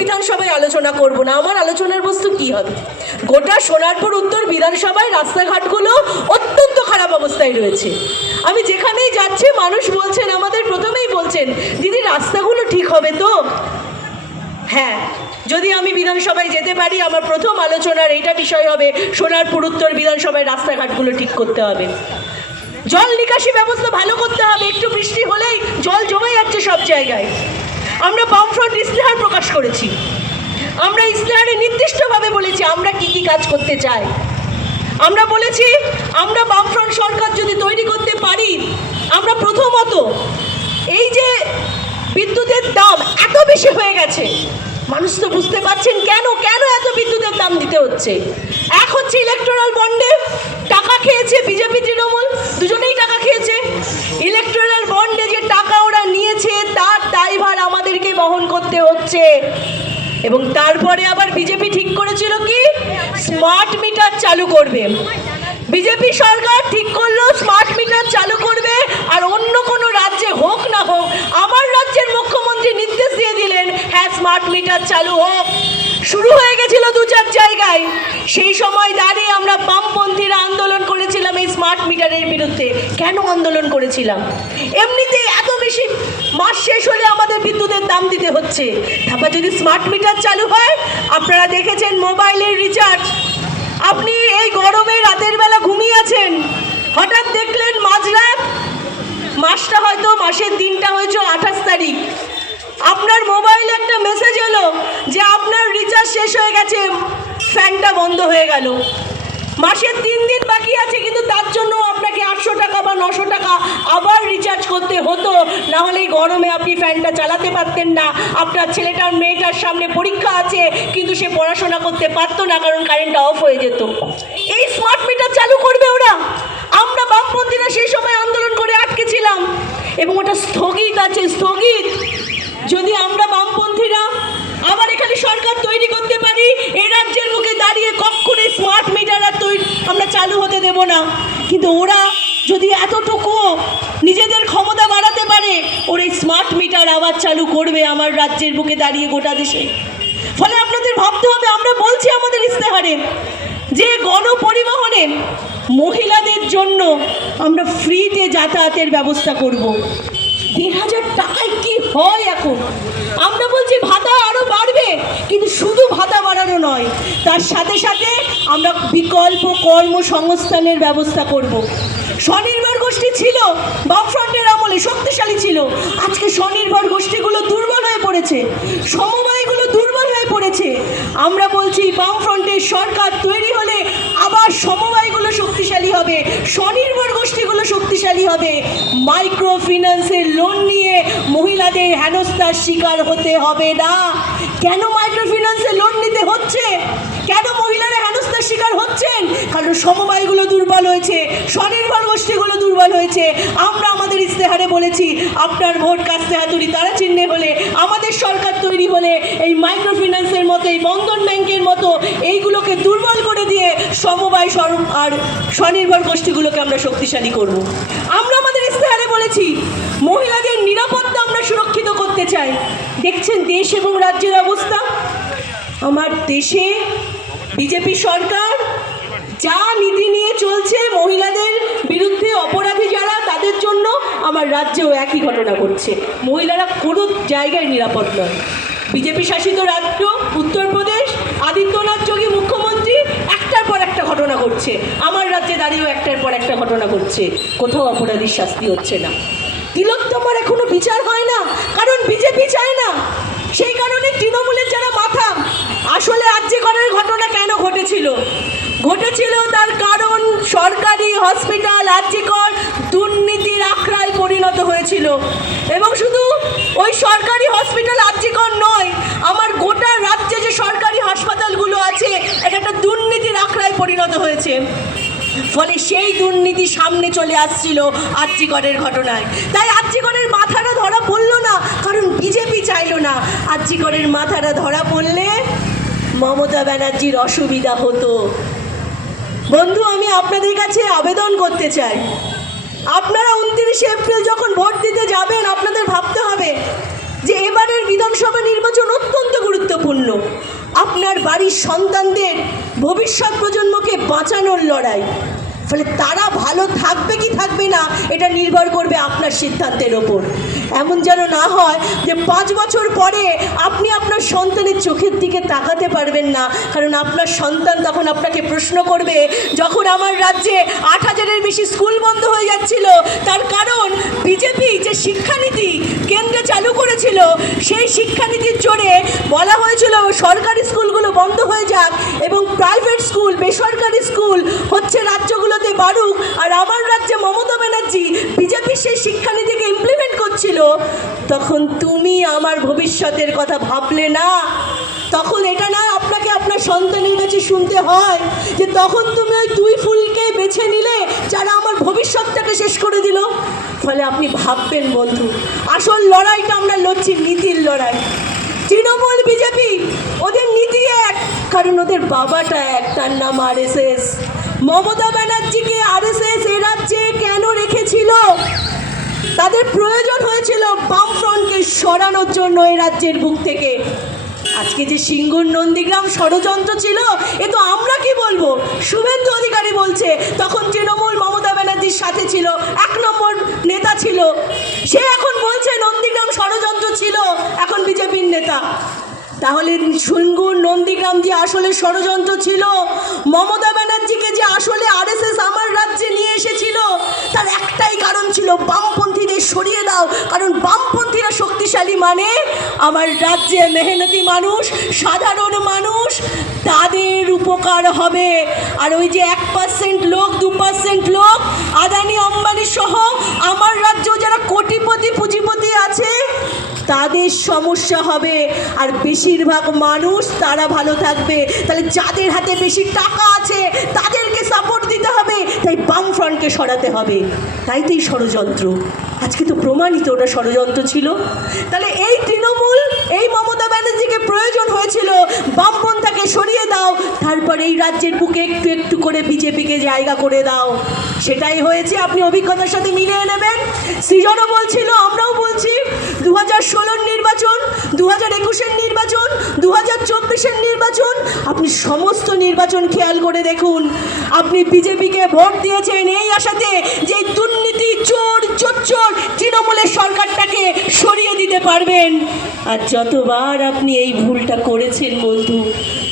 বিধানসভায় আলোচনা করব না। আমার আলোচনার বস্তু কি হবে? গোটা সোনারপুর উত্তর বিধানসভায় রাস্তাঘাটগুলো অত্যন্ত খারাপ অবস্থায় রয়েছে। আমি যেখানেই যাচ্ছি মানুষ বলছেন, আমাদের প্রথমেই বলছেন, দিদি রাস্তাগুলো ঠিক হবে তো? হ্যাঁ, যদি আমি বিধানসভায় যেতে পারি আমার প্রথম আলোচনার এইটা বিষয় হবে সোনারপুর উত্তর বিধানসভায় রাস্তাঘাটগুলো ঠিক করতে হবে, জল নিকাশি ব্যবস্থা ভালো করতে হবে। একটু বৃষ্টি হলেই জল জমে যাচ্ছে সব জায়গায়। আমরা বামফ্রন্ট ইস্তেহার প্রকাশ করেছি, আমরা ইস্তেহারে নির্দিষ্টভাবে বলেছি আমরা কি কি কাজ করতে চাই। আমরা বলেছি আমরা বামফ্রন্ট সরকার যদি তৈরি করতে পারি, আমরা প্রথমত এই যে বিদ্যুতের দাম এত বেশি হয়ে গেছে, মানুষ তো বুঝতে পারছেন কেন কেন এত বিদ্যুতের দাম দিতে হচ্ছে। এক হচ্ছে ইলেকট্রাল বন্ডে টাকা খেয়েছে বিজেপি তৃণমূল, দুজনেই টাকা খেয়েছে। ইলেকট্রাল বন্ডে যে টাকা ওরা নিয়েছে তার দায়ভার আমাদেরকে বহন করতে হচ্ছে। এবং তারপরে আবার বিজেপি ঠিক করেছিল কি স্মার্ট মিটার চালু করবে। বিজেপি সরকার ঠিক করলো স্মার্ট মিটার চালু করবে, আর অন্য কোনো রাজ্যে হোক না হোক আমার রাজ্যের মুখ্যমন্ত্রী নির্দেশ দিয়ে দিলেন হ্যাঁ স্মার্ট মিটার চালু হোক। শুরু হয়ে গেছিল 2-4 জায়গায়। সেই সময় দাঁড়িয়ে আমরা বামপন্থীরা আন্দোলন করেছিলাম এই স্মার্ট মিটারের বিরুদ্ধে। কেন আন্দোলন করেছিলাম? এমনিতেই এত বেশি মাস শেষ হলে আমাদের বিদ্যুতের দাম দিতে হচ্ছে, তারপর যদি স্মার্ট মিটার চালু হয়। আপনারা দেখেছেন মোবাইলের রিচার্জ, আপনি এই গরমে রাতের বেলা ঘুমিয়ে আছেন, হঠাৎ দেখলেন মাঝরাত, মাসটা হয়তো মাসের দিনটা হয়েছে 28 তারিখ, আপনার মোবাইলে একটা মেসেজ এলো যে আপনার রিচার্জ শেষ হয়ে গেছে, ফ্যানটা বন্ধ হয়ে গেল। মাসের 3 দিন বাকি আছে, কিন্তু তার জন্য আপনাকে 800 টাকা বা 900 টাকা আবার রিচার্জ করতে হতো, না হলে এই গরমে আপনি ফ্যানটা চালাতে পারতেন না। আপনার ছেলেটার মেয়েটার সামনে পরীক্ষা আছে, কিন্তু সে পড়াশোনা করতে পারতো না কারণ কারেন্টটা অফ হয়ে যেত। এই স্মার্ট মিটার চালু করবে ওরা। আমরা বামপন্থীরা সেই সময় আন্দোলন করে আটকেছিলাম এবং ওটা স্থগিত আছে, স্থগিত। যদি আমরা বামপন্থীরা আবার এখানে সরকার তৈরি করতে পারি, এই রাজ্যের মুখে দাঁড়িয়ে কখনো স্মার্ট মিটার আর আমরা চালু হতে দেব না। কিন্তু ওরা যদি এতটুকু নিজেদের ক্ষমতা বাড়াতে পারে, ওরা স্মার্ট মিটার আবার চালু করবে আমার রাজ্যের বুকে দাঁড়িয়ে গোটা দেশে। ফলে আপনাদের ভাবতে হবে, আমরা বলছি আমাদের ইস্তেহারে যে গণপরিবহনে মহিলাদের জন্য আমরা ফ্রিতে যাতায়াতের ব্যবস্থা করব। 1,000 টাকায় কি হয় এখন? আমরা বলছি ভাতা আরও বাড়বে, কিন্তু শুধু ভাতা বাড়ানো নয়, তার সাথে সাথে আমরা বিকল্প কর্মসংস্থানের ব্যবস্থা করব। স্বনির্ভর গোষ্ঠী ছিল বামফ্রন্টের আমলে, শক্তিশালী ছিল। আজকে স্বনির্ভর গোষ্ঠীগুলো দুর্বল হয়ে পড়েছে, সমবায়গুলো দুর্বল হয়ে পড়েছে। আমরা বলছি বামফ্রন্টের সরকার তৈরি হলে আবার সমবায়গুলো শক্তিশালী হবে, স্বনির্ভর গোষ্ঠীগুলো শক্তিশালী হবে। মাইক্রো ফিন্যান্সের লোন নিয়ে মহিলাদের হেনস্থার শিকার হতে হবে না। কেন মাইক্রো ফিন্যান্সের লোন নিতে হচ্ছে? কেন মহিলারা হেনস্থার শিকার হচ্ছেন? কারণ সমবায়গুলো দুর্বল হয়েছে, স্বনির্ভর গোষ্ঠীগুলো দুর্বল হয়েছে। আমরা আমাদের ইস্তেহারে বলেছি আপনার ভোট কাস্তে হাতুড়ি তারা চিহ্নে হলে, আমাদের সরকার তৈরি হলে এই মাইক্রো ফিন্যান্সের মতো, এই বন্ধন ব্যাংকের মতো এইগুলোকে দুর্বল করে দিয়ে সমবায় আর স্বনির্ভর গোষ্ঠীগুলোকে আমরা শক্তিশালী করব। আমরা আমাদের ইস্তেহারে বলেছি মহিলাদের নিরাপত্তা আমরা সুরক্ষিত করতে চাই। দেখছেন দেশ এবং রাজ্যের অবস্থা। আমার দেশে বিজেপি সরকার যা নীতি নিয়ে চলছে, মহিলাদের বিরুদ্ধে অপরাধী যারা তাদের জন্য আমার রাজ্যেও একই ঘটনা ঘটছে। মহিলারা কোনো জায়গায় নিরাপদ নয়। বিজেপি শাসিত রাজ্য উত্তরপ্রদেশ, আদিত্যনাথ যোগী মুখ্যমন্ত্রী, একটার পর একটা ঘটনা ঘটছে। আমার রাজ্যে দাঁড়িয়েও একটার পর একটা ঘটনা ঘটছে, কোথাও অপরাধীর শাস্তি হচ্ছে না। তিলোত্তমার এখনো বিচার হয় না, কারণ বিজেপি চায় না। সেই কারণে তৃণমূলের যারা মাথা, আসলে আরজিকরের ঘটনা কেন ঘটেছিল? তার কারণ সরকারি হসপিটাল আরজিকর দুর্নীতির আখড়ায় পরিণত হয়েছিল। এবং শুধু ওই সরকারি হসপিটাল আরজিকর নয়, আমার গোটা রাজ্যে যে সরকারি হাসপাতালগুলো আছে এটা একটা দুর্নীতির আখড়ায় পরিণত হয়েছে। ফলে সেই দুর্নীতি সামনে চলে আসছিল আরজিকরের ঘটনায়। তাই আরজিকরের মাথাটা ধরা পড়ল না, কারণ বিজেপি চাইল না। আরজিকরের মাথাটা ধরা পড়লে মমতা ব্যানার্জির অসুবিধা হতো। বন্ধু, আমি আপনাদের কাছে আবেদন করতে চাই, আপনারা 29শে এপ্রিল যখন ভোট দিতে যাবেন, আপনাদের ভাবতে হবে যে এবারের বিধানসভা নির্বাচন অত্যন্ত গুরুত্বপূর্ণ। বাড়ির সন্তানদের ভবিষ্যৎ প্রজন্মকে বাঁচানোর লড়াই। ফলে তারা ভালো থাকবে কি থাকবে না এটা নির্ভর করবে আপনার সিদ্ধান্তের ওপর। এমন যেন না হয় যে 5 বছর পরে আপনি আপনার সন্তানের চোখের দিকে তাকাতে পারবেন না, কারণ আপনার সন্তান তখন আপনাকে প্রশ্ন করবে, যখন আমার রাজ্যে 8,000-এর বেশি স্কুল বন্ধ হয়ে যাচ্ছিল, তার কারণ বিজেপি যে শিক্ষানীতি কেন্দ্রে চালু করেছিল, সেই শিক্ষানীতির জোরে বলা হয়েছিল সরকারি স্কুলগুলো বন্ধ হয়ে যাক এবং প্রাইভেট স্কুল, বেসরকারি স্কুল হচ্ছে রাজ্যগুলোতে বাড়ুক। আর আমার রাজ্যে মমতা ব্যানার্জি বিজেপি সেই শিক্ষানীতিকে ইমপ্লিমেন্ট করছিল। তখন তুমি আমার ভবিষ্যতের কথা ভাবলে না। তখন এটা না আপনাকে আপনার সন্তানের কাছে শুনতে হয় যে তখন তুমি ওই 2 ফুলকে বেছে নিলে যারা আমার ভবিষ্যৎটাকে শেষ করে দিল। ফলে আপনি ভাববেন বন্ধু, আসল লড়াইটা আমরা লড়ছি নীতির লড়াই। তৃণমূল বিজেপি ওদের নীতি এক, কারণ ওদের বাবাটা এক, তার নাম RSS। মমতা ব্যানার্জিকে RSS এ রাজ্যে কেন রেখেছিল? তাদের প্রয়োজন হয়েছিল বামফ্রন্টকে সরানোর জন্য এই রাজ্যের বুক থেকে। আজকে যে সিঙ্গুর নন্দীগ্রাম ষড়যন্ত্র ছিল, এ তো আমরা কি বলবো, শুভেন্দু অধিকারী বলছে, তখন তৃণমূল মমতা ব্যানার্জির সাথে ছিল, 1 নম্বর নেতা ছিল, সে এখন বলছে নন্দীগ্রাম ষড়যন্ত্র ছিল, এখন বিজেপির নেতা। তাহলে সিঙ্গুর নন্দীগ্রাম যে আসলে ষড়যন্ত্র ছিল, মমতা ব্যানার্জিকে যে আসলে RSS আমার রাজ্যে নিয়ে এসেছিল, তার একটাই কারণ ছিল, বামপন্থীদের সরিয়ে দাও, কারণ বামপন্থীরা শক্তিশালী মানে আমার রাজ্যে মেহনতি মানুষ, সাধারণ মানুষ, তাদের উপকার হবে। আর ওই যে 1% লোক, 2% লোক, আদানি আম্বানি সহ আমার রাজ্যেও যারা কোটিপতি পুঁজিপতি আছে, তাদের সমস্যা হবে। আর বেশিরভাগ মানুষ তারা ভালো থাকবে। তাহলে যাদের হাতে বেশি টাকা আছে তাদেরকে সাপোর্ট দিতে হবে, তাই বামফ্রন্টকে সরাতে হবে। তাই তো এই ষড়যন্ত্র, আজকে তো প্রমাণিত ওটা ষড়যন্ত্র ছিল। তাহলে এই তৃণমূল, এই মমতা ব্যানার্জিকে প্রয়োজন হয়েছিল বামপন্থাকে সরিয়ে দাও, তারপরে এই রাজ্যের বুকে একটু একটু করে বিজেপিকে জায়গা করে দাও। সেটাই হয়েছে, আপনি অভিজ্ঞতার সাথে মিলিয়ে নেবেন। সৃজনও বলছিল, আমরাও বলছি, 2016-র নির্বাচন, 2021-এর নির্বাচন, 2024-এর নির্বাচন, আপনি সমস্ত নির্বাচন খেয়াল করে দেখুন, আপনি বিজেপিকে ভোট দিয়েছেন এই আশাতে যে দুর্নীতি, চোর, চোর তৃণমূলের সরকারটাকে সরিয়ে দিতে পারবেন। আর যতবার আপনি এই ভুলটা করেছেন বন্ধু,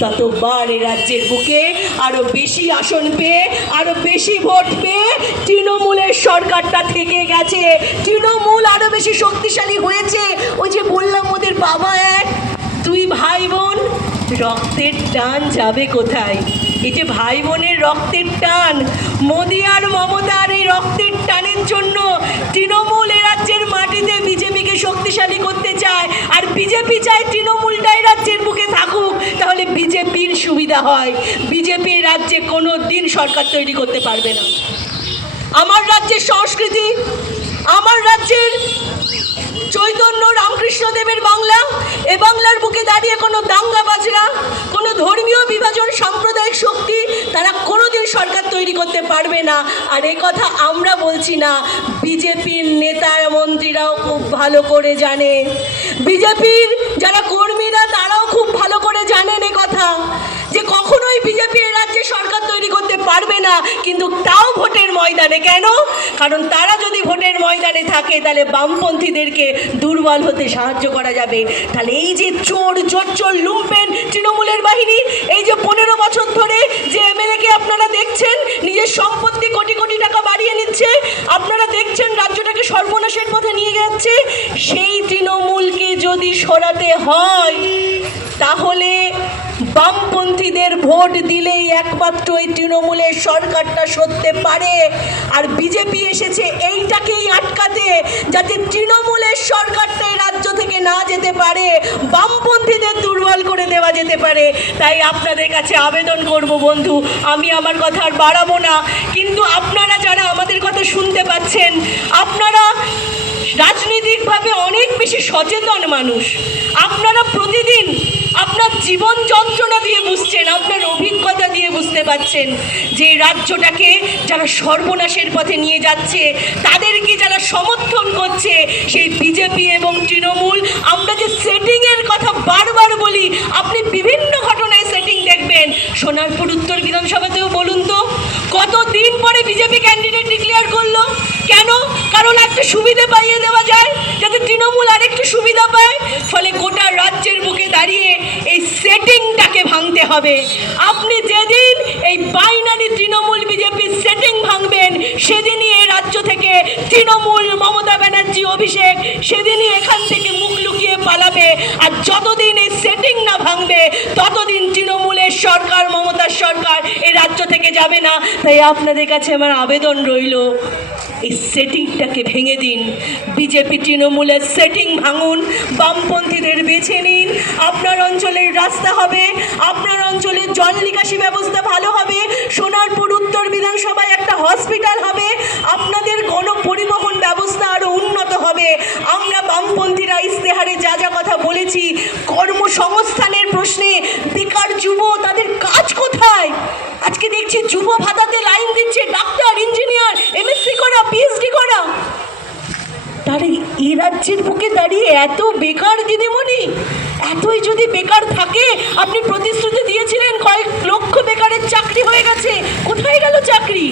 ততবার এই রাজ্যের বুকে আরো বেশি আসন পেয়ে, আরো বেশি ভোট পেয়ে তৃণমূলের সরকারটা থেকে গেছে। তৃণমূল আরো বেশি শক্তিশালী হয়েছে। ওই যে বললাম ওদের বাবা এক, 2 ভাই বোন, রক্তের টান যাবে কোথায়? এই যে ভাই বোনের রক্তের টান, মোদি আর মমতার এই রক্তের টানের জন্য তৃণমূল এ রাজ্যের মাটিতে বিজেপিকে শক্তিশালী করতে চায়। আর বিজেপি চায় তৃণমূলটাই রাজ্যের বুকে থাকুক, তাহলে বিজেপির সুবিধা হয়। বিজেপি রাজ্যে কোনো দিন সরকার তৈরি করতে পারবে না। আমার রাজ্যের সংস্কৃতি, আমার রাজ্যের চৈতন্য রামকৃষ্ণদেবের বাংলা, এ বাংলার বুকে দাঁড়িয়ে কোনো দাঙ্গা বাজরা, কোনো ধর্মীয় বিভাজন, সাম্প্রদায়িক শক্তি তারা কোনোদিন সরকার তৈরি করতে পারবে না। আর এই কথা আমরা বলছি না, বিজেপির নেতা মন্ত্রীরাও খুব ভালো করে জানে, বিজেপির যারা কর্মীরা তারাও খুব ভালো করে জানেন এ কথা, যে কখনোই বিজেপি এ রাজ্যে সরকার তৈরি করতে পারবে না। কিন্তু তাও ভোটের ময়দানে, কেন? কারণ তারা যদি ভোটের ময়দানে থাকে তাহলে বামপন্থীদেরকে দুর্বল হতে সাহায্য করা যাবে। তাহলে এই যে চোর লুম্পেন তৃণমূলের বাহিনী, এই যে 15 বছর ধরে যে MLA-কে আপনারা দেখছেন নিজের সম্পত্তি কোটি কোটি টাকা বাড়িয়ে নিচ্ছে, আপনারা দেখছেন রাজ্যটাকে সর্বনাশের পথে নিয়ে যাচ্ছে, সেই তৃণমূলকে যদি সরাতে হয় তাহলে বামপন্থীদের ভোট দিলেই একমাত্র এই তৃণমূলের সরকারটা সরতে পারে। আর বিজেপি এসেছে এইটাকেই আটকাতে, যাতে তৃণমূলের সরকারটা এই রাজ্য থেকে না যেতে পারে, বামপন্থীদের দুর্বল করে দেওয়া যেতে পারে। তাই আপনাদের কাছে আবেদন করব বন্ধু, আমি আমার কথা আর বাড়াবো না, কিন্তু আপনারা যারা আমাদের কথা শুনতে পাচ্ছেন, আপনারা রাজনৈতিকভাবে অনেক বেশি সচেতন মানুষ, আপনারা প্রতিদিন আপনার জীবন যন্ত্রণা দিয়ে বুঝছেন, আপনার অভিজ্ঞতা দিয়ে বুঝতে পারছেন যে রাজ্যটাকে যারা সর্বনাশের পথে নিয়ে যাচ্ছে, তাদেরকে যারা সমর্থন করছে সেই বিজেপি এবং তৃণমূল। আমরা যে সেটিংয়ের কথা বারবার বলি, আপনি বিভিন্ন ঘটনায় সেটিং দাঁড়িয়ে এই সেটিংটাকে ভাঙতে হবে। আপনি যেদিন এই বাইনারি তৃণমূল বিজেপির সেটিং ভাঙবেন, সেদিনই এই রাজ্য থেকে তৃণমূল, মমতা ব্যানার্জি, অভিষেক সেদিনই এখান থেকে মুখ লুকিয়ে পালাবে। আর যতদিন এই সেটিং না ভাঙবে ততদিন তৃণমূলের সরকার, মমতার সরকার এই রাজ্য থেকে যাবে না। তাই আপনাদের কাছে আমার আবেদন রইল, এই সেটিংটাকে ভেঙে দিন। বিজেপি তৃণমূলের সেটিং ভাঙুন, বামপন্থীদের বেছে নিন। আপনার অঞ্চলের রাস্তা হবে, আপনার অঞ্চলের জল নিকাশি ব্যবস্থা ভালো হবে, সোনারপুর উত্তর বিধানসভায় একটা হসপিটাল হবে, আপনাদের গণপরিবহন ব্যবস্থা আরও উন্নত হবে। আমরা বামপন্থীরা ইস্তেহারে যা যা কথা বলেছি, কর্মসংস্থানের প্রশ্নে বেকার যুব, তাদের কাজ কোথায়? আজকে দেখছি যুব ভাতাতে লাইন দিচ্ছে ডাক্তার, ইঞ্জিনিয়ার, এমএসসি করা, পিএইচডি করা। তাহলে এই রাজ্যের বুকে দাঁড়িয়ে এত বেকার দিদিমণি, এতই যদি বেকার থাকে, আপনি প্রতিশ্রুতি দিয়েছিলেন কয়েক লক্ষ বেকারের চাকরি হয়ে গেছে, কোথায় গেল চাকরি?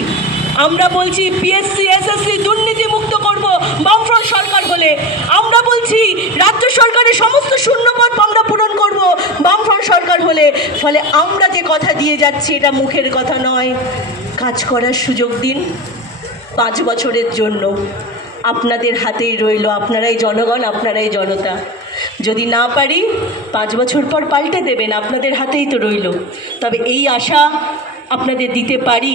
আমরা বলছি পিএসসি, এসএসসি দুর্নীতিমুক্ত করব বামফ্রন্ট সরকার হলে। আমরা বলছি রাজ্য সরকারের সমস্ত শূন্যপদ আমরা পূরণ করব বামফ্রন্ট সরকার হলে। ফলে আমরা যে কথা দিয়ে যাচ্ছি এটা মুখের কথা নয়, কাজ করার সুযোগ দিন 5 বছরের জন্য। আপনাদের হাতেই রইল, আপনারাই জনগণ, আপনারাই জনতা। যদি না পারি 5 বছর পর পাল্টে দেবেন, আপনাদের হাতেই তো রইল। তবে এই আশা আপনাদের দিতে পারি,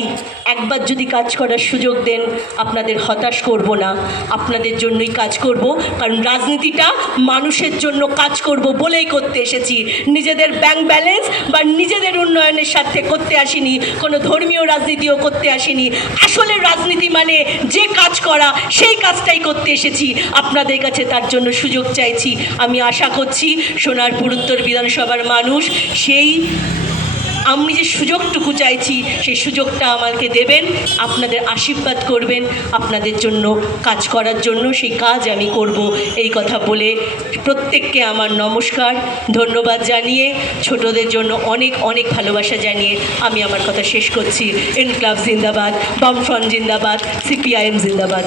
একবার যদি কাজ করার সুযোগ দেন আপনাদের হতাশ করব না, আপনাদের জন্যই কাজ করব। কারণ রাজনীতিটা মানুষের জন্য কাজ করব বলেই করতে এসেছি, নিজেদের ব্যাংক ব্যালেন্স বা নিজেদের উন্নয়নের স্বার্থে করতে আসিনি, কোনো ধর্মীয় রাজনীতিও করতে আসিনি। আসলে রাজনীতি মানে যে কাজ করা, সেই কাজটাই করতে এসেছি। আপনাদের কাছে তার জন্য সুযোগ চাইছি। আমি আশা করছি সোনারপুর উত্তর বিধানসভার মানুষ সেই আমি যে সুযোগটুকু চাইছি সেই সুযোগটা আমাকে দেবেন, আপনাদের আশীর্বাদ করবেন, আপনাদের জন্য কাজ করার জন্য সেই কাজ আমি করব। এই কথা বলে প্রত্যেককে আমার নমস্কার, ধন্যবাদ জানিয়ে, ছোটদের জন্য অনেক অনেক ভালোবাসা জানিয়ে আমি আমার কথা শেষ করছি। ইনকলাব জিন্দাবাদ, বামফ্রন্ট জিন্দাবাদ, সিপিআইএম জিন্দাবাদ।